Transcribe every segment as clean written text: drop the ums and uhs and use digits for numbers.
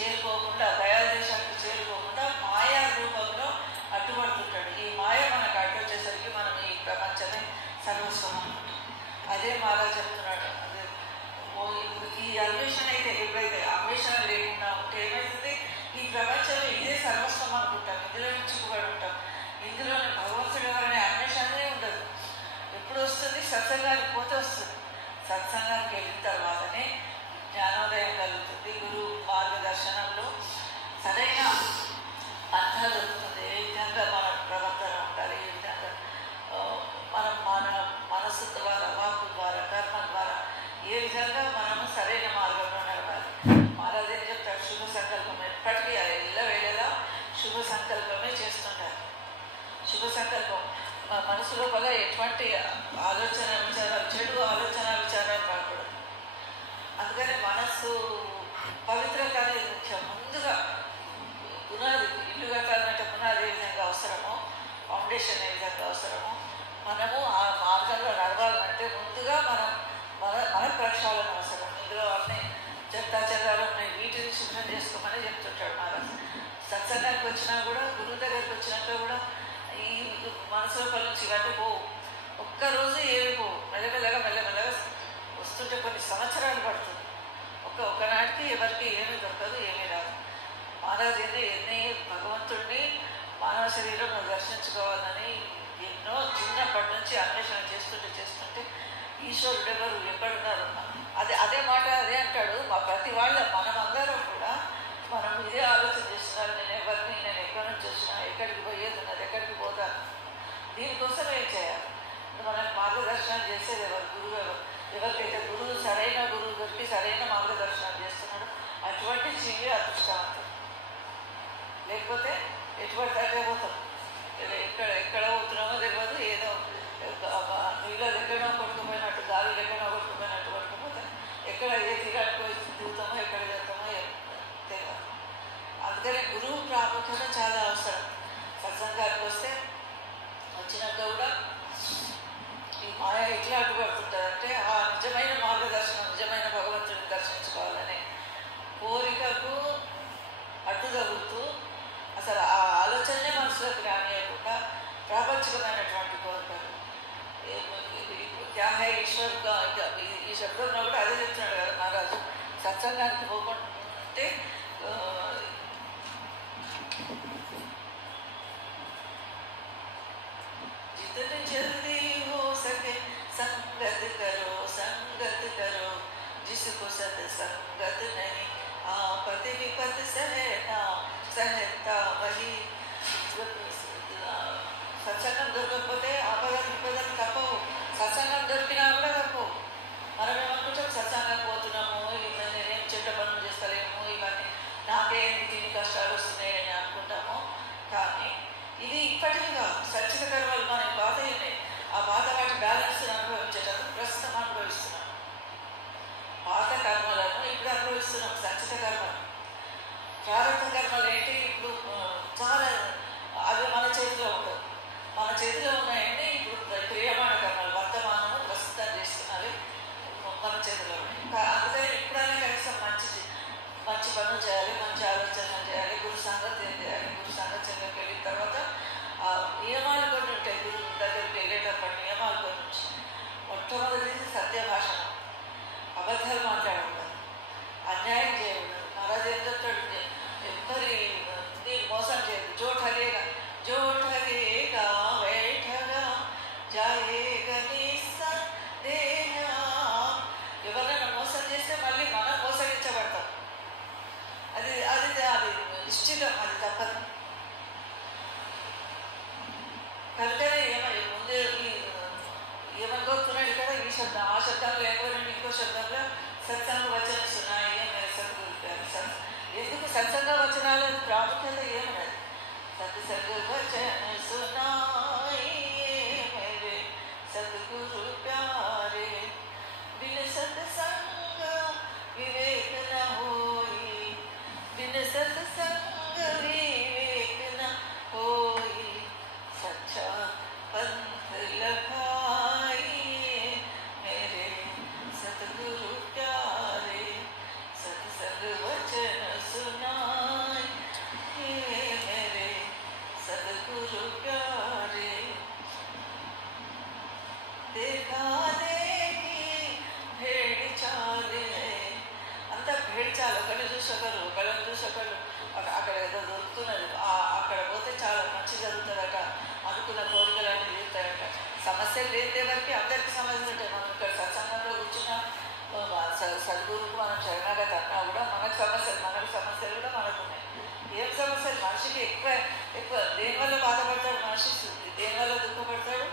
చేరుకోకుండా, దయాల దేశానికి చేరుకోకుండా మాయా రూపంలో అడ్డుపడుతుంటాడు. ఈ మాయ మనకు అడ్డు వచ్చేసరికి మనం ఈ ప్రపంచమే సర్వస్వం అనుకుంటాం. అదే మహారాజ్ చెప్తున్నాడు. అదే ఈ అన్వేషణ అయితే, ఎప్పుడైతే అన్వేషణ లేకుండా ఉంటే ఏమవుతుంది, ఈ ప్రపంచంలో ఇదే సర్వస్వం అనుకుంటాం, ఇందులోనే చిక్కుబడి ఉంటాం. ఇందులోనే భగవంతుడు ఎవరనే అన్వేషణనే ఉండదు. ఎప్పుడు వస్తుంది? సత్సంగానికి పోతే వస్తుంది. సత్సంగానికి వెళ్ళిన తర్వాతనే జ్ఞానోదయం కలుగుతుంది. గురువు మార్గదర్శనంలో సరైన అర్థం దొరుకుతుంది. ఏ విధంగా మన ప్రవర్తన ఉండాలి, ఏ విధంగా మనం మన మనస్సు ద్వారా, వాక్కు ద్వారా, కర్మ ద్వారా ఏ విధంగా మనము సరైన మార్గంలో నడవాలి. మహారాజు ఏం చెప్తాడు? శుభ సంకల్పం ఎప్పటికీ ఎల్లవేళలా శుభ సంకల్పమే చేస్తుంటారు. శుభ సంకల్పం మనసు లోపల ఎటువంటి ఆలోచన విచారాలు, చెడు ఆలోచన విచారాలు రాకూడదు. అందుకని మనస్సు పవిత్రత అనేది ముఖ్యం. ముందుగా పునాది, ఇల్లు కట్టాలంటే పునాది ఏ విధంగా అవసరమో, ఫౌండేషన్ ఏ విధంగా అవసరమో, మనము ఆ మార్గంలో నడవాలంటే ముందుగా మన ప్రక్షాళన అవసరం. ఇందులో అన్నీ చెత్త చెదాలు ఉన్నాయి, వీటిని శుభ్రం చేసుకోమని చెప్తుంటాడు మహారాజు. సత్సంగానికి వచ్చినా కూడా, గురువు దగ్గరికి వచ్చినాక కూడా ఈ మనసు లోపల నుంచి ఇవన్నీ పోవు. ఒక్కరోజు ఏమి పోవు. మెల్లమెల్లగా వస్తుంటే కొన్ని సంవత్సరాలు పడుతుంది. ఒకనాటికి ఎవరికి ఏమీ దొరకదు, ఏమీ రాదు. మహారాజు ఎన్ని భగవంతుడిని మానవ శరీరంలో దర్శించుకోవాలని ఎన్నో చిన్నప్పటి నుంచి అన్వేషణ చేస్తుంటే ఈశ్వరుడు ఎవరు, ఎక్కడున్నారు, అదే మాట అదే అంటాడు. మా ప్రతి మనమందరం కూడా మనం ఇదే ఆలోచన చేస్తున్నారు. నేను ఎక్కడి నుంచి వచ్చినా, ఎక్కడికి పోయేది ఉన్నది, ఎక్కడికి పోతాను, దీనికోసం ఏం చేయాలి? మనకు మార్గదర్శనం చేసేది ఎవరు? గురువు ఎవరు? ఎవరికైతే గురువు, సరైన గురువు దొరికి సరైన మార్గదర్శనం చేస్తున్నాడు అటువంటి జీవి అదృష్టవంతుడు. లేకపోతే ఎటువంటి అట్టే పోతాం. ఎక్కడ పోతున్నామో తెలియదు. ఏదో నీళ్ళ ఎక్కడో కొట్టుకుపోయినట్టు, గాలి ఎక్కడో కొట్టుకుపోయినట్టు కొట్టుకుపోతాం. ఎక్కడ ఏ తీరానికి పోయి దిగుతామో, ఎక్కడ వెళ్తామో తెలియదు. అందుకని గురువు ప్రాముఖ్యత చాలా అవసరం. సత్సంగానికి వచ్చినాక కూడా ఈ మాయ ఎట్లా అడ్డుపడుతుంటుందంటే, ఆ నిజమైన మార్గదర్శనం, నిజమైన భగవంతుడిని దర్శించుకోవాలనే కోరికకు అడ్డు తగులుతూ అసలు ఆ ఆలోచననే మనసులోకి రానియకుండా ప్రాపంచికమైనటువంటి కోరికలు. క్యా హై ఈశ్వరుగా ఈ శబ్దంలో కూడా అదే చెప్తున్నాడు కదా మహారాజు. సత్సంగానికి పోకుంటే जितनी जल्दी हो सके संगत करो जिसको सत्संगत नहीं आपत विपत सहता वही. సత్సంగం దొరకకపోతే ఆపద విపదలు తప్పవు. సత్సంగం దొరికినా కూడా తప్పవు. మనం ఏమనుకుంటాం, సత్సంగం పోతున్నాము, నేనేం చెడ్డ పనులు చేస్తలేము, ఇవన్నీ నాకేంటి దీని కష్టాలు వస్తున్నాయని అనుకుంటాము. కానీ ఇది ఇప్పటికీ కాదు. సచ్చిత కర్మలు మనకి బాధ ఉన్నాయి. ఆ బాధ వాటి బ్యాలెన్స్ అనుభవించేటప్పుడు ప్రస్తుతం అనుభవిస్తున్నాం. పాత కర్మలను ఇప్పుడు అనుభవిస్తున్నాం. సచ్చిత కర్మలు, ప్రారంభ కర్మలు ఏంటి? ఇప్పుడు చాలా అవి మన చేతిలో ఉండవు. మన చేతిలో ఉన్నాయంటే ఇప్పుడు క్రియమాణ కర్మలు, వర్తమానము ప్రస్తుతం చేస్తున్నవి మన చేతిలో ఉన్నాయి. అందుకని ఇప్పుడైనా కనీసం మంచి పనులు చేయాలి, మంచి ఆలోచనలు చేయాలి, గురు సాంగత్యం చేయాలి. గురు సాంగత్యంలోకి వెళ్ళిన తర్వాత ఆ నియమాలు కొన్ని ఉంటాయి. గురువు దగ్గరికి వెళ్ళేటప్పుడు నియమాలు కొన్ని ఉంటాయి. మొట్టమొదటిది సత్యభాషణం, అబద్ధాలు మాట్లాడకూడదు, అన్యాయం చేయకూడదు. మహారాజు ఏం చెప్తాడు? ఎవరి మోసం చేయదు. జో ఠగేగా వైఠగా జాయేగా నిస్సందేహా. ఎవరైనా మోసం చేస్తే మళ్ళీ మనం మోసగించబడతాం. అది నిశ్చితం, అది తప్పదు. కనుకనే ముందే ఏమని కోరుతున్నాడు కదా, ఈ శబ్దం ఆ శబ్దాలు లేకపోతే ఇంకో శబ్దంలో సత్సంగ వచనిస్తున్నాయి ఎందుకు సత్సంగ వచనాల ప్రాముఖ్యత ఏమన్నది? సత్సంగ వచన సునాయి మేరే సద్గురు ప్యారే బిన సత్సంగ వివేక న హోయి बिन सत्संग विवेक न होई सच्चा पंथ लखाइए मेरे सतगुरु प्यारे सत्संग वचन सुना చూసి ఒకళ్ళని చూసి ఒకళ్ళు అక్కడ ఏదో దొరుకుతున్నది, అక్కడ పోతే చాలా మంచి జరుగుతుందట, అనుకున్న కోరికలన్నీ తీరుతాయట. సమస్యలు లేదే వరకు అందరికీ సమస్యలు ఉంటాయి. మనం ఇక్కడ సత్సంగంలో కూర్చున్న సద్గురుకు మనం శరణాగతి అన్నా కూడా మనకు సమస్యలు కూడా మనకు ఉన్నాయి. ఏం సమస్యలు? మనిషికి ఎక్కువ దేనివల్ల బాధపడతాడు మనిషి, దేనివల్ల దుఃఖపడతాడు?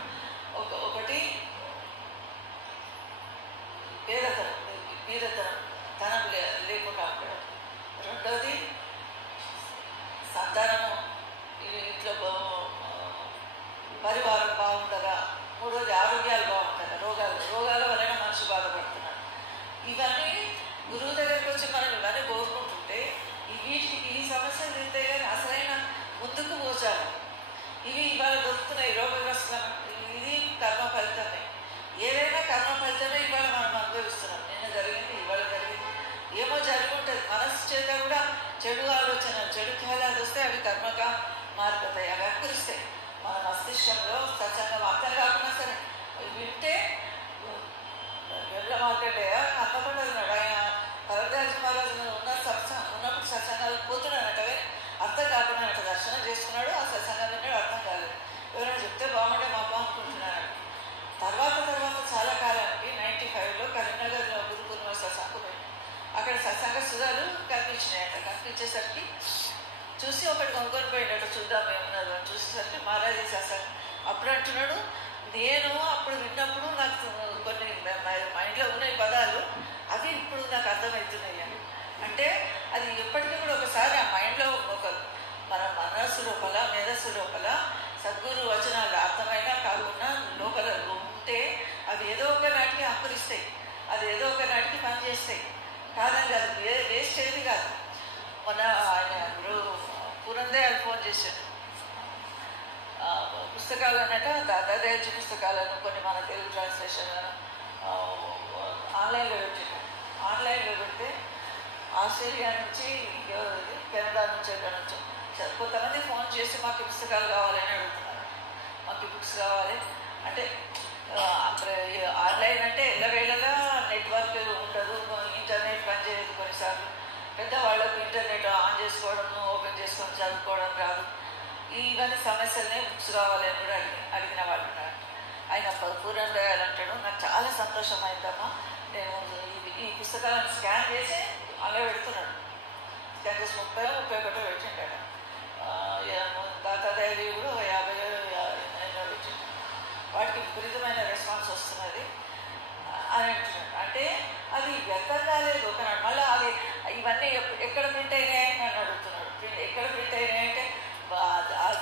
ఒకటి పేదతనం ధనం లేకుండా ఉండడం. రెండోది సంతానము, ఇంట్లో పరివారం బాగుండగా. మూడోది ఆరోగ్యాలు బాగుండగా. రోగాల వలన మనిషి బాధపడుతున్నాడు. ఇవన్నీ గురువు దగ్గరికి వచ్చి మనం ఇవన్నీ కోరుకుంటుంటే ఈ సమస్యలు తింటే కానీ అసలైన ముందుకు పోచాలి. ఇవి ఇవాళ దొరుకుతున్నాయి రోగగ్రస్తులను. ఇది కర్మ ఫలితమే. ఏదైనా కర్మ ఫలితమే ఇవాళ మనం అనుభవిస్తున్నాం. నిన్న జరిగింది, ఇవాళ జరిగింది, ఏమో జరిగి ఉంటుంది. మనస్సు చేత కూడా చెడు ఆలోచనలు, చెడు ఖ్యాలాలు వస్తే అవి కర్మగా మారిపోతాయి, అవి అంకురిస్తాయి. మన మస్తిష్కంలో సత్సంగం అర్థం కాకుండా సరే వింటే వెళ్ళ మార్కెట్ అన్నకుండా ఉన్నాడు ఆయన. భరద్వాజ మహారాజు ఉన్నప్పుడు సత్సంగాలకు పోతున్నాడట, అర్థం కాకుండా దర్శనం చేసుకున్నాడు, ఆ సత్సంగం విన్నాడు, అర్థం కాలేదు. ఎవరైనా చెప్తే బాగుండే మాకు అనుకుంటున్నాడు. తర్వాత చాలా కాలానికి 95లో కరీంనగర్లో గురు పూర్ణిమ సత్సంగం పోయింది. అక్కడ సత్సంగ సుధాలు కనిపించినాయట. కనిపించేసరికి చూసి ఒకటి కొనుక్కొని పోయినట్టు చూద్దాం ఏమున్నది అని చూసేసరికి మహారాజు సత్సంగం. అప్పుడు అంటున్నాడు, నేను అప్పుడు విన్నప్పుడు నాకు కొన్ని మైండ్లో ఉన్నాయి పదాలు, అవి ఇప్పుడు నాకు అర్థమవుతున్నాయి అని. అంటే అది ఎప్పటికీ కూడా ఒకసారి ఆ మైండ్లో మన మనస్సు లోపల, మేధస్సు లోపల సద్గురు వచనాలు అర్థమైనా కాకుండా లోపల ఉంటే అవి ఏదో ఒక నాటికి అంకురిస్తాయి, అది ఏదో ఒక నాటికి పనిచేస్తాయి. కాదని కాదు, వేస్ట్ ఏది కాదు. మన ఆయన పురందయాలు ఫోన్ చేశాడు. పుస్తకాలు అన్నట్టు దాదాజీ పుస్తకాలను కొన్ని మన తెలుగు ట్రాన్స్లేషన్లను ఆన్లైన్లో పెట్టాను. ఆన్లైన్లో పెడితే ఆస్ట్రేలియా నుంచి, కెనడా నుంచి, ఎక్కడ నుంచో కొంతమంది ఫోన్ చేసి మాకు పుస్తకాలు కావాలని అడుగుతున్నారు. మాకు బుక్స్ కావాలి అంటే ఆన్లైన్ అంటే ఎల్లవేళలా నెట్వర్క్ ఉండదు, ఇంటర్నెట్ పనిచేయదు. కొన్నిసార్లు పెద్దవాళ్ళకు ఇంటర్నెట్ ఆన్ చేసుకోవడం, ఓపెన్ చేసుకొని చదువుకోవడం రాదు. ఇవన్నీ సమస్యలనే బుక్స్ కావాలని కూడా అడిగిన వాళ్ళు ఉన్నారు. ఆయన పూరందయాలు అంటాడు, నాకు చాలా సంతోషం అయిందమ్మా, నేను ఈ పుస్తకాలను స్కాన్ చేసి అలా పెడుతున్నాడు. స్కాన్ చేసి 30-31 పెట్టింటాడు. దాతాదేవి కూడా 50 పెట్టింటాడు. వాటికి విపరీతమైన రెస్పాన్స్ వస్తున్నది అని అంటున్నాడు. అంటే అది వ్యర్థం కాలేదు ఒకనాడు. మళ్ళీ అది ఇవన్నీ ఎక్కడ ప్రింట్ అయినాయని నన్ను అడుగుతున్నాడు. ఎక్కడ ప్రింట్ అయినాయంటే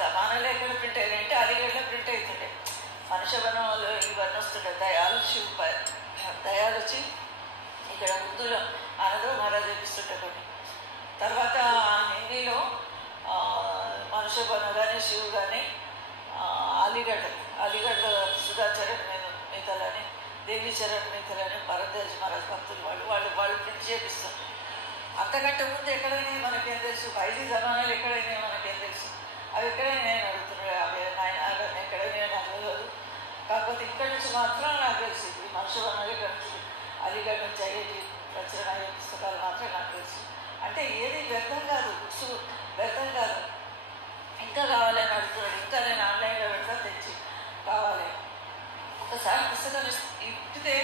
జమానాలో ఎక్కడ ప్రింట్ అయినాయంటే అలీగఢ్లో ప్రింట్ అవుతుండే. మనుషవనంలో ఇవన్నీ వస్తుండే. దయాలు వచ్చి ఇక్కడ ముందులో అనదో మహారాజు చూపిస్తుంటే కొన్ని. తర్వాత హిందీలో మనుషవనం కానీ శివు కానీ అలీగఢ్ సుధాచరణ్ మిగతాలని, దేవీ చరణ్ మిగతాలని భరద్వాజ మహారాజ్ భక్తులు వాళ్ళు ప్రింట్ చేపిస్తారు. అంతకంటే ముందు ఎక్కడైనా మనకేం తెలుసు? వైద్య జమానాలు ఎక్కడైనా మనకేం తెలుసు? అవి ఎక్కడైనా నేను అడుగుతున్నాడు. అవి ఎక్కడైనా నాకు తెలియదు. కాకపోతే ఇక్కడి నుంచి మాత్రం నాకు తెలుసు. ఇప్పుడు మనుషులు ఇక్కడ నుంచి అలీగఢ్ నుంచి ఐఐటి రచన అయ్యే పుస్తకాలు మాత్రం నాకు తెలుసు. అంటే ఏది వ్యర్థం కాదు, బుక్స్ వ్యర్థం కాదు. ఇంకా కావాలని అడుగుతున్నాడు. ఇంకా నేను ఆన్లైన్లో పెడతా, తెచ్చి కావాలి. ఒకసారి పుస్తకం ఇప్పితే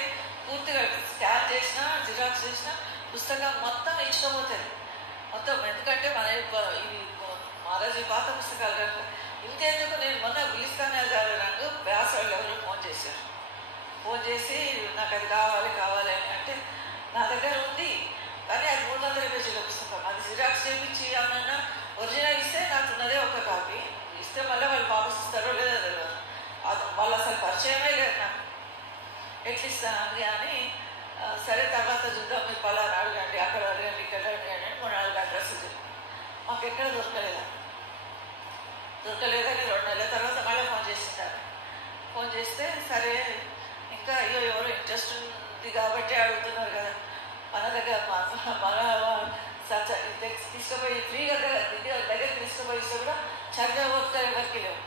పూర్తిగా స్కాన్ చేసినా, జిరాక్స్ చేసినా పుస్తకం మొత్తం ఇచ్చుకోబోతుంది మొత్తం. ఎందుకంటే మన ఇవి మహారాజు పాత పుస్తకాలు కనుక. ఇంకెందుకు నేను మొన్న గులిస్తాన్ గారు రంగు వ్యాసాలు ఎవరు ఫోన్ చేసి నాకు అది కావాలి అని అంటే నా దగ్గర ఉంది, కానీ అది 300 పేజీల పుస్తకం. అది జిరాక్స్ చేయించి ఏమన్నా ఒరిజినల్ ఇస్తే నాకు ఉన్నదే ఒక కాపీ. ఇస్తే మళ్ళీ వాళ్ళు వాపస్ ఇస్తారో లేదో తెలియదు. వాళ్ళు అసలు పరిచయమే లేదు నాకు, ఎట్లా ఇస్తాను అని. సరే తర్వాత చూద్దాం, మీరు పలానా అడగండి, అక్కడ అడగండి, ఇక్కడ అడగండి అని 3-4 అడ్రస్ మాకు ఎక్కడ దొరకలేదని 2 నెలల తర్వాత మళ్ళీ ఫోన్ చేసింటారు. ఫోన్ చేస్తే సరే ఇంకా ఎవరో ఇంట్రెస్ట్ ఉంది కాబట్టి అడుగుతున్నారు కదా, మన దగ్గర తీసుకుపోయి ఫ్రీగా దగ్గర తీసుకుపోయి ఇస్తే కూడా చదివే ఎవరికి లేవు.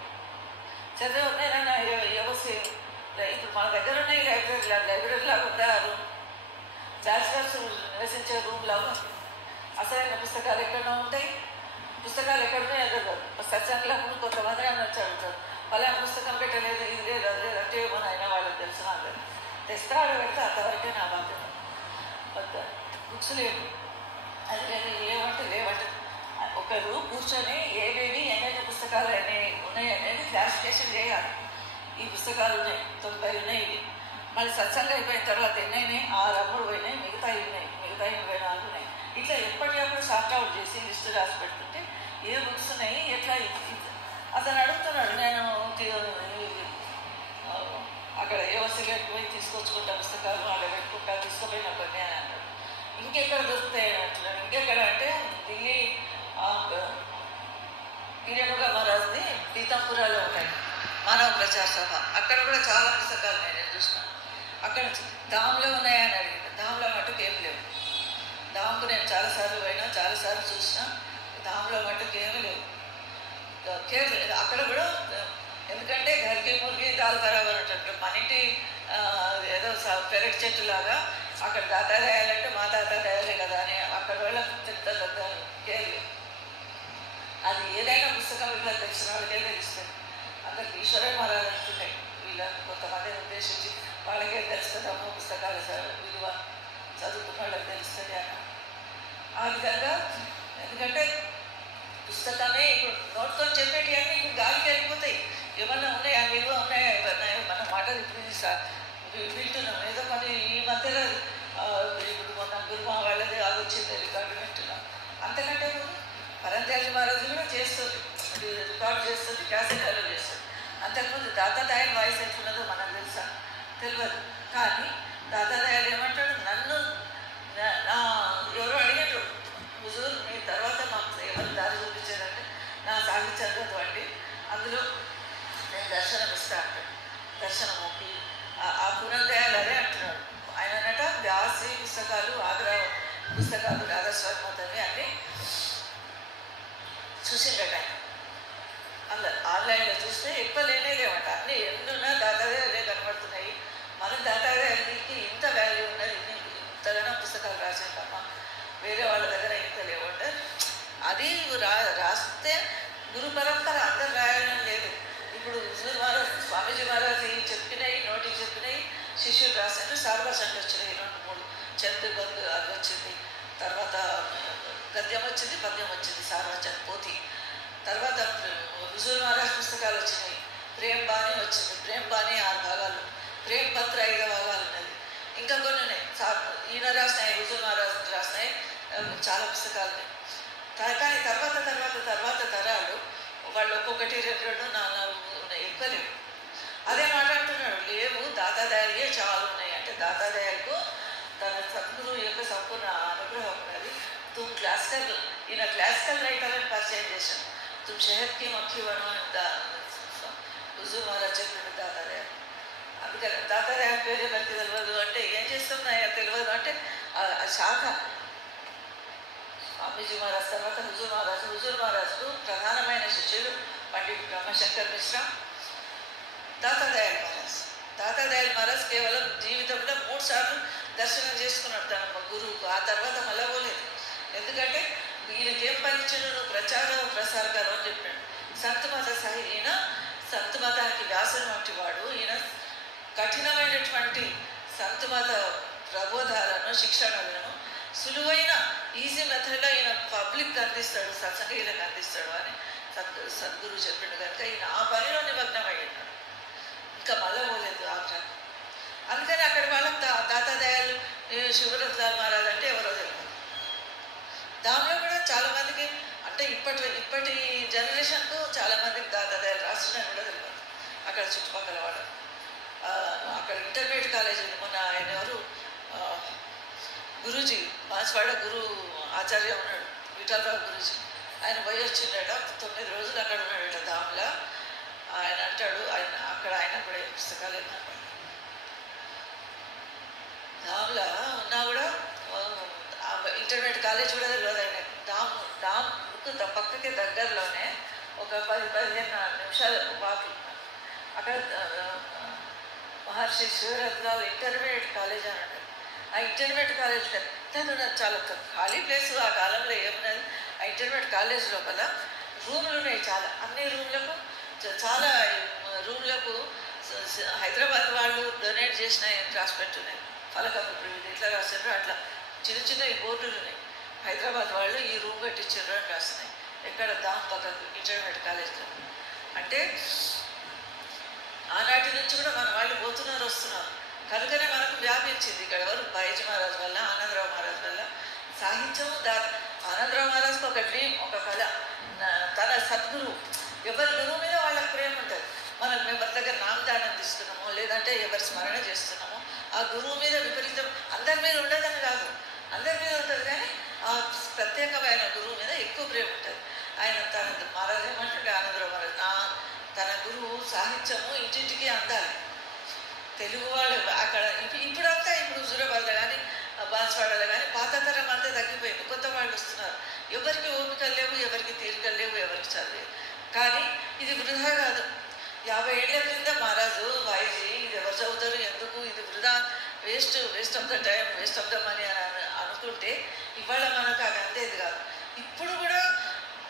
చదివేనా ఎవరు ఇప్పుడు మన దగ్గర ఉన్నాయి లైబ్రరీ లాగా ఉందా రూమ్, బ్యాచిలర్స్ నివసించే రూమ్ లాగా అసలైన పుస్తకాలు ఎక్కడో ఉంటాయి. పుస్తకాలు ఎక్కడున్నాయి అదదు సత్సంగంలో కొంతమంది వచ్చి అడుగుతారు, పలానా పుస్తకం పెట్టలేదు, ఇది లేదు అది లేదు అంటే ఏమో అయినా వాళ్ళకి తెలుసు. నాకు తెస్తాడు పెడితే అంతవరకే నా బాధ్యత. బుక్స్ లేవు, అది లేదు లేవంటే లేవంటే ఒకరు కూర్చొని ఏవేవి ఎన్నెన్ని పుస్తకాలు ఉన్నాయి అనేది క్లాసిఫికేషన్ చేయాలి. ఈ పుస్తకాలు ఉన్నాయి, 90 ఉన్నాయి, ఇవి మళ్ళీ సత్సంగం అయిపోయిన తర్వాత ఎన్నైనాయి, 6 అమ్ముడు పోయినాయి, మిగతాయి ఉన్నాయి, మిగతా 24 ఉన్నాయి. ఇట్లా ఎప్పటికప్పుడు సార్ట్అవుట్ చేసి లిస్టు రాసి పెడుతుంటే ఏ బుక్స్ ఉన్నాయి ఎట్లా. అతను అడుగుతున్నాడు, నేను అక్కడ ఏ వసతికి పోయి తీసుకొచ్చుకుంటా పుస్తకాలు, అక్కడ పెట్టుకుంటా, తీసుకుపోయిన కొన్ని అని అన్నాడు. ఇంకెక్కడ దొరుకుతాయి అంటున్నాడు. ఇంకెక్కడ అంటే ఢిల్లీ గిరిముగా మహారాజ్ది పీతంపురాలో ఉంటాయి మానవ ప్రచార సభ, అక్కడ కూడా చాలా పుస్తకాలు నేను చూసినాను. అక్కడ ధామ్లో ఉన్నాయని అడిగింది, ధామ్లో మటుకు ఏం లేవు. ధామ్కు నేను చాలాసార్లు పోయినా, చాలాసార్లు చూసినా, ధామ్లో మటుకు ఏమీ లేవు. అక్కడ కూడా ఎందుకంటే గరికి మురిగి దాల్ ఖరాబ్ అనేటట్టు మన ఇంటి ఏదో పెరటి చెట్టు లాగా అక్కడ దాతాదాయాలంటే మా తాతాదాయాలే కదా అని అక్కడ వాళ్ళకి పెద్ద కేర్లు. అది ఏదైనా పుస్తకం ఇలా తెలిసిన వాళ్ళకే తెలుస్తుంది. అందరికి ఈశ్వరే మహారాజు అంటున్నాయి వీళ్ళని కొంతమందిని ఉద్దేశించి వాళ్ళకే తెలుస్తుందమ్మో పుస్తకాల విలువ చదువుకున్న వాళ్ళకి తెలుస్తుంది అన్న. ఆ విధంగా ఎందుకంటే పుస్తకమే ఇప్పుడు నోట్తో చెప్పేటి అన్నీ ఇప్పుడు గాలికి వెళ్ళిపోతాయి. ఏమన్నా ఉన్నాయా, విలువ ఉన్నాయా, మన మాటలు ఇప్పుడు వింటున్నాం. ఏదో మరి ఈ మధ్యలో ఇప్పుడు మొన్న గురుమా వాళ్ళది అది వచ్చింది రికార్డు వింటున్నాం. అంతకంటే పరంతేజీ మహారాజు కూడా చేస్తుంది, రికార్డు చేస్తుంది, క్యాసెట్లో చేస్తుంది. అంతకుముందు దాతాదాయల వాయిస్ ఎట్లున్నదో మనకు తెలుసా, తెలియదు. కానీ దాతాదాయలు ఏమంటాడు, నన్ను ఎవరో అడిగారు, హుజూర్ మీ తర్వాత మాకు ఎవరు దారి చూపించారంటే నా సాహిత్యంతో అండి, అందులో నేను దర్శనం ఇస్తా అంటాడు. దర్శనం ఒప్పి ఆ పునర్దయాలు అదే అంటున్నాడు ఆయన అన్నట. వ్యాసి పుస్తకాలు, ఆగ్రా పుస్తకాలు, రాధాస్వామి అన్నీ చూసిండట ఆయన. అందులో ఆన్లైన్లో చూస్తే ఎక్కువ లేనేలేవట, అన్నీ ఎన్నున్నా దాతాదాయాలే కనబడుతున్నాయి. మనం దాతాదాయాలకి ఇంత వాల్యూ ఉన్నది, ఇంతగానో పుస్తకాలు రాసాకమ్మా, వేరే వాళ్ళ దగ్గర ఇంత లేవంటే అది రాస్తే గురు పరంపర అందరు రాయడం లేదు. ఇప్పుడు హుజూర్ మహారాజ్, స్వామీజీ మహారాజ్ చెప్పినాయి, నోటికి చెప్పినాయి, శిష్యులు రాసినట్టు సార్వసండి వచ్చినాయి 2-3 చందు బంధు అది వచ్చింది. తర్వాత గద్యం వచ్చింది, పద్యం వచ్చింది, సార్వచంద్ పోతి. తర్వాత హుజూర్ మహారాజ్ పుస్తకాలు వచ్చినాయి, ప్రేమ్ బాణి వచ్చింది, ప్రేమ్ బాణి 6 భాగాలు, ప్రేమ్ పత్ర 5 భాగాలు ఉన్నది. ఇంకా కొన్ని ఉన్నాయి, ఈయన రాసినాయి, హుజూర్ మహారాజ్ రాసినాయి, చాలా పుస్తకాలు ఉన్నాయి. కానీ తర్వాత తరాలు వాళ్ళు ఒక్కొక్కటి 2-2, 4 ఉన్నాయి, ఎక్కువ లేవు. అదే మాట్లాడుతున్నాడు, లేవు దాతాదాయాలే చాలా ఉన్నాయి అంటే దాతాదాయాలకు తన సద్గురువు యొక్క సంపూర్ణ అనుగ్రహం ఉన్నది. తుమ్ క్లాసికల్, ఈయన క్లాసికల్ రైటర్ అని పరిచయం చేశాను. తుమ్ షహద్కి మక్కి వనం హుజూర్ మహారాజ్ చెప్పిన దాతాదాయాలు. అందుకని దాతాదాయాల పేరు ఎవరికి తెలియదు అంటే ఏం చేస్తున్నాయో తెలియదు అంటే ఆ శాఖ. స్వామీజీ మహారాజ్ తర్వాత హుజూర్ మహారాజుకు ప్రధానమైన శిష్యులు పండిట్ బ్రహ్మశంకర్ మిశ్రా, దాతాదాయాల మహారాజ్ కేవలం జీవితంలో 3 సార్లు దర్శనం చేసుకున్నాడు తన గురువుకు. ఆ తర్వాత మళ్ళా పోలేదు. ఎందుకంటే ఈయనకేం పనిచ్చాడు, నువ్వు ప్రసారకారు అని చెప్పాడు. సంతమత ఈయన సంతమతానికి వ్యాసనం వంటి వాడు. ఈయన కఠినమైనటువంటి సంతమత ప్రబోధాలను, శిక్షణలను సులువైన ఈజీ మెథడ్లో ఈయన పబ్లిక్కి అందిస్తాడు, సత్సంగీలకు అందిస్తాడు అని సద్గురువు చెప్పాడు. కనుక ఈయన ఆ పనిలో నిమగ్నం అయ్యాడు, ఇంకా మళ్ళా పోలేదు ఆగ్రాకు. అందుకని అక్కడ వాళ్ళకి దాతాదాయాలు, శివరత్నాలు మహారాజ్ అంటే ఎవరో తెలియదు. దానిలో కూడా చాలామందికి అంటే ఇప్పటి జనరేషన్కు చాలామందికి దాతాదాయాలు రాసిన కూడా తెలియదు అక్కడ చుట్టుపక్కల వాడు. అక్కడ ఇంటర్మీడియట్ కాలేజ్ ఉంది, మొన్న ఆయన ఎవరు గురూజీ, మాస్వాడ గురు ఆచార్య ఉన్నాడు, విఠలరావు గురూజీ, ఆయన పోయి వచ్చిండట. 9 రోజులు అక్కడ ఉన్నాడట ధామ్లో. ఆయన అంటాడు, ఆయన కూడా పుస్తకాలు ఏంటంటే ధామ్లో ఉన్నా కూడా ఇంటర్మీడియట్ కాలేజ్ కూడా తెలియదు ఆయన. ధామ్కు పక్కకి దగ్గరలోనే ఒక 10-15 నిమిషాలు వాకి అక్కడ మహర్షి శివరత్నాలు ఇంటర్మీడియట్ కాలేజ్ అని అంటారు. ఆ ఇంటర్మీడియట్ కాలేజ్ పెద్దది చాలా ఖాళీ ప్లేస్. ఆ కాలంలో ఏమున్నది, ఆ ఇంటర్మీడియట్ కాలేజ్ లోపల రూమ్లు ఉన్నాయి చాలా. అన్ని రూమ్లకు చాలా రూమ్లకు హైదరాబాద్ వాళ్ళు డొనేట్ చేసిన రాసి పెట్టున్నాయి ఫలకం. ఇప్పుడు ఎట్లా రాశారు అట్లా చిన్న చిన్న ఈ బోర్డులు ఉన్నాయి. హైదరాబాద్ వాళ్ళు ఈ రూమ్ కట్టించారు అని రాస్తున్నాయి. ఎక్కడ దాని పక్కకు ఇంటర్మీడియట్ కాలేజ్లో. అంటే ఆనాటి నుంచి కూడా మన వాళ్ళు పోతున్నారు వస్తున్నారు కనుకనే మనకు వ్యాపించింది. ఇక్కడ ఎవరు బైజీ మహారాజ్ వల్ల, ఆనందరావు మహారాజ్ వల్ల సాహిత్యము. ఆనందరావు మహారాజ్కి ఒక డ్రీమ్, ఒక కళ. తన సద్గురువు, ఎవరి గురువు మీద వాళ్ళకి ప్రేమ ఉంటుంది. మనం ఎవరి దగ్గర నామదానం తీసుకున్నామో లేదంటే ఎవరి స్మరణ చేస్తున్నామో ఆ గురువు మీద విపరీతం, అందరి మీద ఉండదని కాదు, అందరి మీద ఉంటుంది కానీ ఆ ప్రత్యేకమైన గురువు మీద ఎక్కువ ప్రేమ ఉంటుంది. ఆయన తన మహారాజ్ ఏమంటుండే ఆనందరావు మహారాజ్, తన గురువు సాహిత్యము ఇంటింటికి అందాలి. తెలుగు వాళ్ళు అక్కడ ఇప్పుడంతా ఇప్పుడు హుజూరాబాద్లో కానీ బాన్స్వాడలో కానీ పాత తరం అంతా తగ్గిపోయింది. కొత్త వాళ్ళు వస్తున్నారు. ఎవరికి ఓపికలు లేవు, ఎవరికి తీరికలు లేవు, ఎవరికి చదివేది. కానీ ఇది వృధా కాదు. 50 ఏళ్ల క్రింద మహారాజు వాయిజీ ఇది ఎవరు చదువుతారు, ఎందుకు ఇది వృధా, waste of the time, waste of the money అని అనుకుంటే ఇవాళ మనకు అది అందేది కాదు. ఇప్పుడు కూడా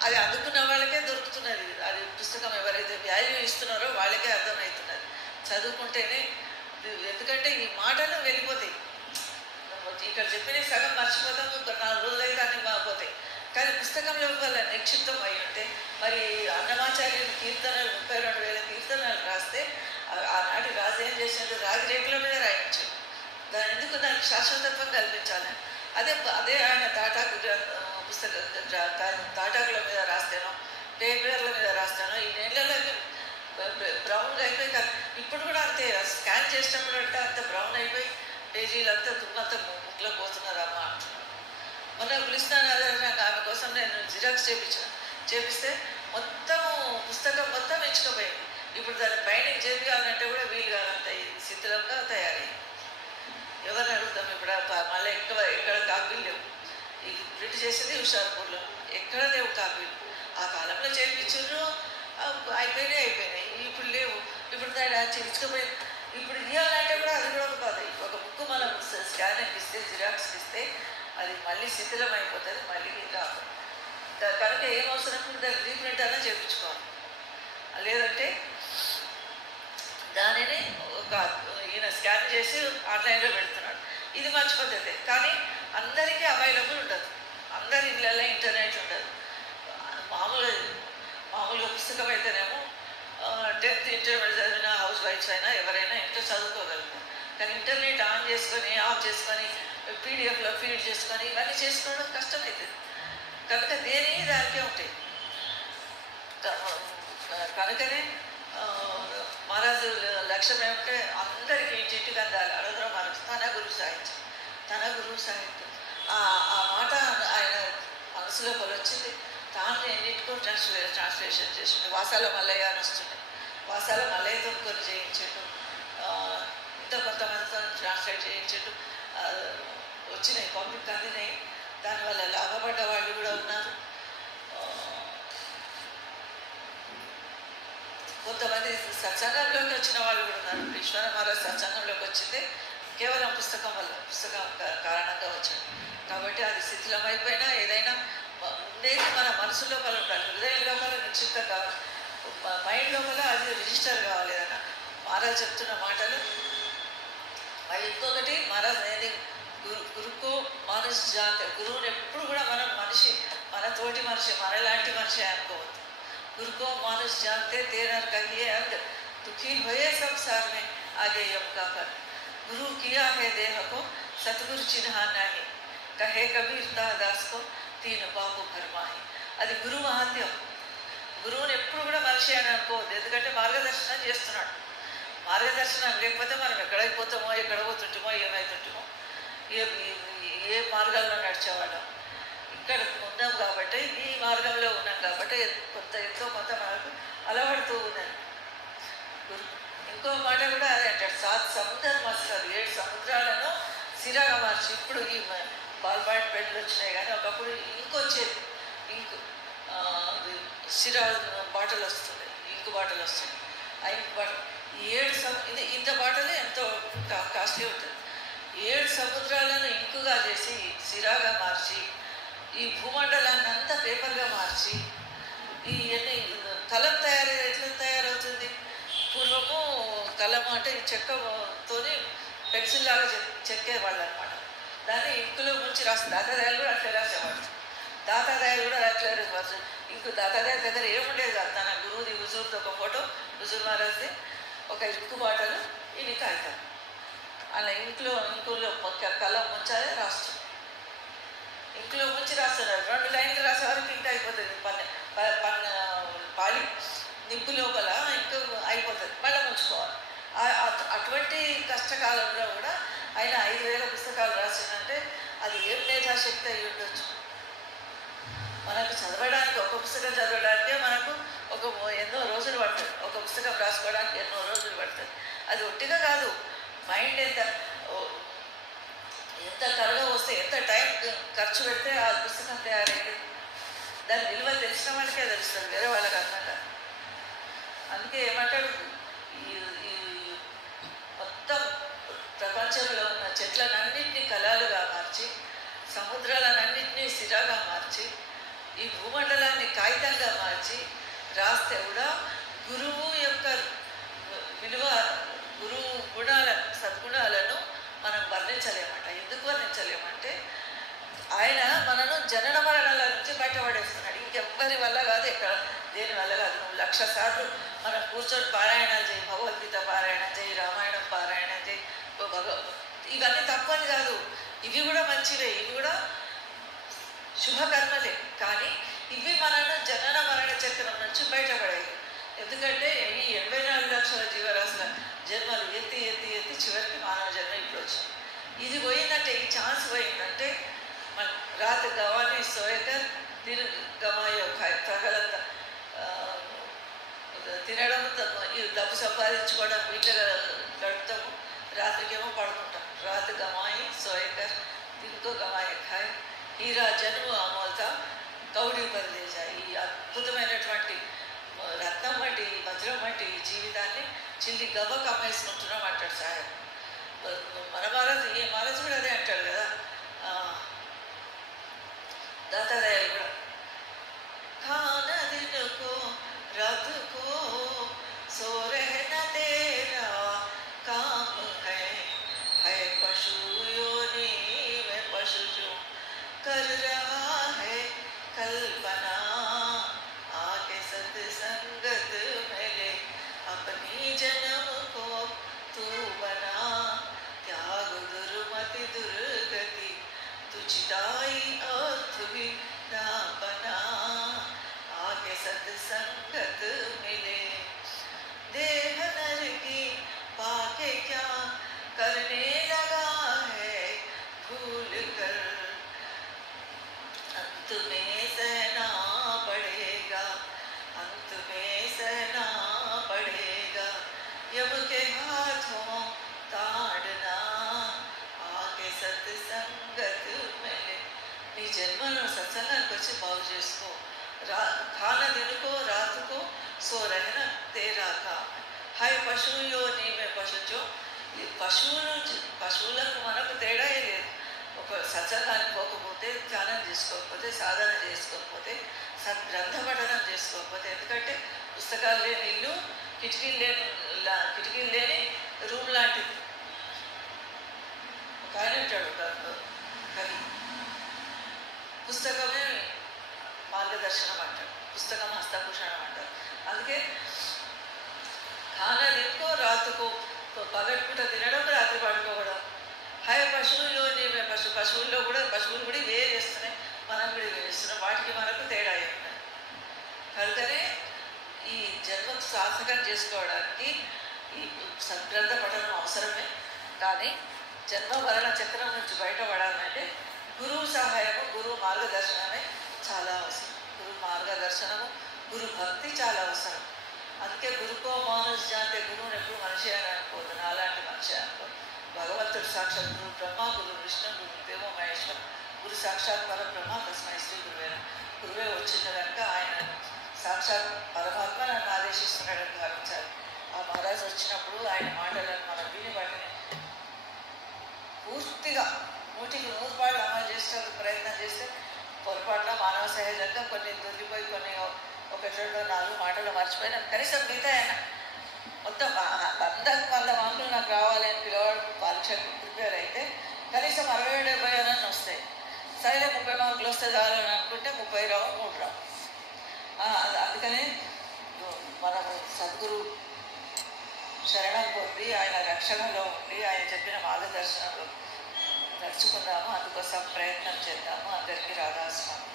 అది అందుకున్న వాళ్ళకే దొరుకుతున్నది. అది పుస్తకం ఎవరైతే వాల్యూ ఇస్తున్నారో వాళ్ళకే అర్థమవుతున్నది చదువుకుంటేనే. ఎందుకంటే ఈ మాటలు వెళ్ళిపోతాయి. ఇక్కడ చెప్పిన సగం మర్చిపోతాం, 4 రోజులైతే అన్ని మారిపోతాయి. కానీ పుస్తకంలో వల్ల నిక్షిప్తం అయి ఉంటే, మరి అన్నమాచార్యులు కీర్తనలు 32,000 కీర్తనలు రాస్తే ఆనాటి రాజు ఏం చేసినట్టు రాగి రేకుల మీద రాయించాడు. ఎందుకు దానికి శాశ్వతత్వం కల్పించాలి. అదే ఆయన తాటాకు తాటాకుల మీద రాస్తానో, పేపర్ల మీద రాస్తానో, ఈ నెలలకి బ్రౌన్గా అయిపోయి. ఇప్పుడు కూడా అంతే, స్కాన్ చేసినప్పుడు అంటే అంత బ్రౌన్ అయిపోయి పేజీలంతా తుమ్మంతా ముక్కులో పోతున్నారు అమ్మ అంటున్నారు. మొన్న గులిస్తాను అదే ఆమె కోసం నేను జిరాక్స్ చేపిస్తే మొత్తము పుస్తకం మొత్తం ఇచ్చుకోపోయింది. ఇప్పుడు దాన్ని బైండింగ్ చేయాలంటే కూడా వీలు కాదంత శిథిలంగా తయారయ్యింది. ఎవరిని అడుగుతాం ఇప్పుడు? మళ్ళీ ఎక్కడ కాపీలు లేవు. ఈ ప్రింట్ చేసేది హుషార్పూర్లో, ఎక్కడ లేవు కాపీలు. ఆ కాలంలో చేయించారు, అయిపోయినాయి. ఇప్పుడు లేవు. ఇప్పుడు దాన్ని ఇచ్చుకోపోయి ఇప్పుడు ఇవ్వాలంటే కూడా అది కూడా ఒక బాధ. ఒక బుక్ మనం స్కానింగ్ ఇస్తే, జిరాక్స్కి ఇస్తే అది మళ్ళీ శిథిలం అయిపోతుంది, మళ్ళీ రాదు. కనుక ఏం అవసరం దాన్ని రీప్రింట్ అయినా చేయించుకోవాలి. లేదంటే దానిని ఈయన స్కాన్ చేసి ఆన్లైన్లో పెడుతున్నాడు. ఇది మంచి పద్ధతే, కానీ అందరికీ అవైలబుల్ ఉండదు. అందరి ఇళ్ళల్లో ఇంటర్నెట్ ఉండదు. మామూలుగా పుస్తకం అయితేనేమో 10th ఇంటర్మీడియట్ చదివిన హౌస్ వైఫ్స్ అయినా ఎవరైనా ఇంట్లో చదువుకోగలుగుతారు. కానీ ఇంటర్నెట్ ఆన్ చేసుకొని, ఆఫ్ చేసుకొని, పీడిఎఫ్లో ఫీడ్ చేసుకొని ఇవన్నీ చేసుకోవడం కష్టమవుతుంది. కనుక దానికే ఉంటాయి. కనుకనే మహారాజు లక్ష్యం ఏమంటే అందరికీ ఇంటింటికి అందాలి. ఆనందరావు మహారాజు తన గురువు సాహిత్యం ఆ మాట ఆయన మనసులో వచ్చింది. తాను ఎన్నింటికో ట్రాన్స్లేషన్ చేసిండు. వాసాల మల్లయ్య అని వస్తుండే, వాసాల మల్లయ్యతో కొన్ని చేయించాడు, ఇంకా కొంతమందితో ట్రాన్స్లేట్ చేయించాడు. వచ్చినాయి, పబ్లిక్ అందినాయి. దానివల్ల లాభపడ్డ వాళ్ళు కూడా ఉన్నారు. కొంతమంది సత్సంగంలోకి వచ్చిన వాళ్ళు కూడా ఉన్నారు. ఈశ్వర మహారాజ్ సత్సంగంలోకి వచ్చింది కేవలం పుస్తకం వల్ల, పుస్తకం కారణంగా వచ్చాడు. కాబట్టి అది శిథిలమైపోయినా ఏదైనా ఉండేది మన మనసు లోపల ఉండాలి, హృదయం లోపల నిశ్చితం కావాలి, మైండ్ లోపల అది రిజిస్టర్ కావాలి అన్న మహారాజ్ చెప్తున్న మాటలు. మళ్ళీ ఇంకొకటి మహారాజ్ అనేది గురుకు మానస్ జాత. గురువుని ఎప్పుడు కూడా మనం మనిషి, మన తోటి మనిషి, మనలాంటి మనిషి అనుకోవద్దు. गुरुको मानुष जानते तेरा कहिए अंग दुखी हुए संसार में आगे यम का कर गुरु किया है देह को सतगुरु चिन्हा नहीं कहे कबीर दास को तीन बाबू भरमाही. అది గురువు మహాత్యం. గురువుని ఎప్పుడు కూడా మనిషి అని అనుకోవద్దు. ఎందుకంటే మార్గదర్శనం చేస్తున్నాడు. మార్గదర్శనం లేకపోతే మనం ఎక్కడైపోతామో, ఎక్కడ పోతుంటామో, ఏమవుతుంటామో, ఏ మార్గాల్లో నడిచేవాళ్ళం. ఇక్కడ ఉన్నాం కాబట్టి, ఈ మార్గంలో ఉన్నాం కాబట్టి ఎంతో కొంత మనకు అలవడుతూ ఉన్నది. ఇంకో మాట కూడా అదే అంటాడు, 7 సముద్రాలు మస్తారు, 7 సముద్రాలను సిరాగా మార్చి. ఇప్పుడు ఈ బాల్ పాయింట్ పెన్నులు వచ్చినాయి, కానీ ఒకప్పుడు ఇంకొచ్చేది, ఇంకు సిరా బాటలు వస్తుంది, ఇంకు బాటలు వస్తుంది. ఆ ఇంకు బాటలు 7 ఇది ఇంత బాటలు ఎంతో కాస్ట్లీ ఉంటుంది. 7 సముద్రాలను ఇంకుగా చేసి సిరాగా మార్చి ఈ భూమండలాన్ని అంతా పేపర్గా మార్చి ఈ ఎన్ని కలం ఎట్లా తయారవుతుంది? పూర్వము కలం అంటే చెక్కతోని పెన్సిల్ లాగా చెక్కేవాళ్ళు అనమాట. దాన్ని ఇంకులో ముంచి రాసి దాతాదాయాలు కూడా అట్లా రాసేవాడు. దాతాదాయాలు కూడా అట్లా రాసేవారు. ఇంకు దాతాదాయ దగ్గర ఏముండేది కాదు. తన గురువుది హుజూర్తో ఒక ఫోటో, హుజూర్ మహారాజ్ది, ఒక ఇంకు బాటలు, ఇవి కాగితాలు. అలా ఇంకులో కలం ముంచాలి, రాస్తుంది. ఇంకులో ముంచి రాస్తున్నారు. 2 లైన్లు రాసే వరకు ఇంక అయిపోతుంది. పాలి నింపు లోపల ఇంక అయిపోతుంది, మళ్ళీ ముంచుకోవాలి. అటువంటి కష్టకాలంలో కూడా ఆయన 5,000 పుస్తకాలు రాసిందంటే అది ఏం మేధాశక్తి అయి ఉండొచ్చు. మనకు చదవడానికి, ఒక పుస్తకం చదవడానికే మనకు ఎన్నో రోజులు పడుతుంది. ఒక పుస్తకం రాసుకోవడానికి ఎన్నో రోజులు పడుతుంది. అది ఒట్టిగా కాదు. మైండ్ ఎంత త్వరగా వస్తే, ఎంత టైం ఖర్చు పెడితే ఆ పుస్తకం తయారైంది. దాని విలువ తెలిసిన వాళ్ళకే తెలుస్తుంది, వేరే వాళ్ళకి అర్థం కాదు. అందుకే ఏమంటాడు, ఈ మొత్తం ప్రపంచంలో ఉన్న చెట్లనన్నింటినీ కళలుగా మార్చి, సముద్రాలన్నింటినీ సిరాగా మార్చి, ఈ భూమండలాన్ని కాగితంగా మార్చి రాస్తే కూడా గురువు యొక్క విలువ, గురువు సద్గుణాలను మనం వర్ణించలేమంట. ఎందుకు వర్ణించలేమంటే ఆయన మనను జనన మరణాల నుంచి బయటపడేస్తున్నాడు. ఇంకెవ్వరి వల్ల కాదు, ఇక్కడ దేని వల్ల కాదు. నువ్వు 1,00,000 సార్లు మనం కూర్చొని పారాయణాలు చేయి, భగవద్గీత పారాయణం చేయి, రామాయణం పారాయణం చేయి, ఇవన్నీ తప్పని కాదు. ఇవి కూడా మంచివే, ఇవి కూడా శుభకర్మలే. కానీ ఇవి మనను జనన మరణ చక్రం నుంచి బయటపడాయి. ఎందుకంటే ఈ 84 లక్షల జీవరాశుల జన్మలు ఎత్తి ఎత్తి ఎత్తి చివరికి మానవ జన్మ ఇప్పుడు వచ్చింది. ఇది పోయిందంటే, ఈ ఛాన్స్ పోయిందంటే మన రాత్రి గవాని సోయకర్ తిరు గమాయో తగలంత తినడం, డబ్బు సంపాదించుకోవడం, వీటిలో గడుపుతాము. రాత్రికేమో పడుకుంటాం. రాత్రి గమాయి సోయకర్ తిరుకో గమాయ ఖాయ్ హీరా జన్మ అమోల్తా కౌడి బదిలేజా. ఈ అద్భుతమైనటువంటి రత్నం వంటి, వజ్రం వంటి జీవితాన్ని చిల్లి గవ్వకు అమ్మేసుకుంటున్నాం అంటాడు సాహెబ్. మన మహారాజు, ఈ మహారాజు కూడా అదే అంటాడు కదా. దాతాదాయాలు కూడా ఖాన దినుకో రాతుకో సో రహనా తేరా काम है पशु योनि में पशु जो कर रहा है कल्पना आके सत्संगत में ले अपनी जन्म को तू बना त्याग दुर्मति दुर्गति तुझदाई और भी ना बना आके सत्संगत मिले देह नर की पाके क्या करने लगा है भूल कर अंत में सहना पड़ेगा अंत में सहना पड़ेगा यम के हाथों ताड़ना आके सत्संगत मिले. నీ జన్మను సత్సంగానికి వచ్చి బాగు చేసుకో. ఖాన దినుకో రాతుకో సో రహన తేరాక హై పశువు యోని మే పశుచో. ఈ పశువులకు మనకు తేడా లేదు. ఒక సత్సంగానికి పోకపోతే, ధ్యానం చేసుకోకపోతే, సాధన చేసుకోకపోతే, సద్గ్రంథ పఠనం చేసుకోకపోతే. ఎందుకంటే పుస్తకాలు లేని ఇల్లు, కిటికీలు లేని రూమ్ లాంటిది. ఒక ఆయన ఉంటాడు కవి, పుస్తకమే మార్గదర్శనం అంటాడు, పుస్తకం హస్తభూషణం అంటారు. అందుకే ఖానా దినుకో రాతుకో, పగటిపూట తినడం, రాత్రి పడుకోవడం. హై పశువుల్లోని పశువుల్లో కూడా, పశువులు కూడా ఇవే చేస్తున్నాయి, మనం కూడా ఇవే చేస్తున్నాం. వాటికి మనకు తేడా ఉన్నాయి. కనుకనే ఈ జన్మకు సార్థకం చేసుకోవడానికి ఈ సద్గ్రంథ పఠనం అవసరమే. కానీ జన్మ మరణ చక్రం నుంచి బయటపడాలంటే గురువు సహాయము, గురువు మార్గదర్శనమే చాలా అవసరం. గురువు మార్గదర్శనము, గురు భక్తి చాలా అవసరం. అందుకే గురుకో మానస్ జాంతే, గురువుని ఎప్పుడు మనిషి అని అనుకోదు, అలాంటి మనిషి అనుకో. భగవంతుడు సాక్షాత్ గురు బ్రహ్మ, గురు విష్ణు, గురు దేవో మహేశ్వర, గురు సాక్షాత్ పరబ్రహ్మ, తస్మై శ్రీ గురువేన. గురువే వచ్చింది కనుక ఆయన సాక్షాత్ పరమాత్మ నన్ను ఆదేశిస్తున్నాడని భావించాలి. ఆ మహారాజు వచ్చినప్పుడు ఆయన మాటలను మనం విని వాటిని పూర్తిగా 100% అమలు చేసే ప్రయత్నం చేస్తే పొరపాటున మానవ సహజంగా కొన్ని దొరికిపోయి కొన్ని 1-2-4 మాటలు మర్చిపోయినా కనీసం మిగతా మొత్తం 100 మార్కులు నాకు రావాలి అని పిల్లవాడు పరీక్షకు ప్రిపేర్ అయితే కనీసం 60-70 వస్తాయి. సరే 30 మార్కులు వస్తే చాలని అనుకుంటే 30 రావు, 3 రావు. అందుకనే మనము సద్గురు శరణం పొంది ఆయన రక్షణలో ఉండి ఆయన చెప్పిన మార్గదర్శనంలో నడుచుకుందాము. అందుకోసం ప్రయత్నం చేద్దాము. అందరికీ రాధాస్వామి.